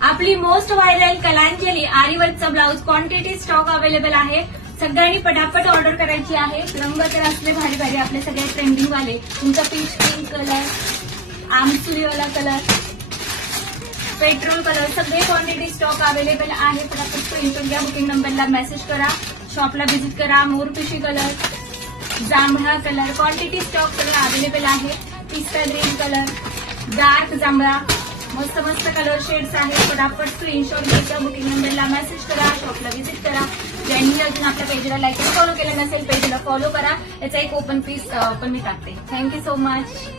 आपली most viral Kalanjali आरीवर्कचा blouse quantity stock available आहे. सगळ्यांनी पटापट ऑर्डर करायची आहे. रंग तर असले भारी भारी आपले सगळे ट्रेंडिंग वाले. तुमचा पीच पिंक कलर, आमसुरीवाला कलर, पेट्रोल कलर सगळे क्वांटिटी स्टॉक अवेलेबल आहे. पटापट स्क्रीनशॉट घ्या, बुकिंग नंबरला मेसेज करा, शॉपला व्हिजिट करा. मोरपिशी कलर, जांभळा कलर क्वांटिटी स्टॉक सगळं अवेलेबल आहे. पिस्ता ग्रीन कलर, डार्क जांभळा, मस्त मस्त कलर शेड्स आहेत. पटापट स्क्रीनशॉट घ्यायचा, बुकिंग नंबरला मेसेज करा, शॉपला व्हिजिट करा. ज्यांनी अजून आपल्या पेजला लाईक फॉलो केलं नसेल पेजला फॉलो करा. याचा एक ओपन पीस पण मी टाकते. Thank you so much.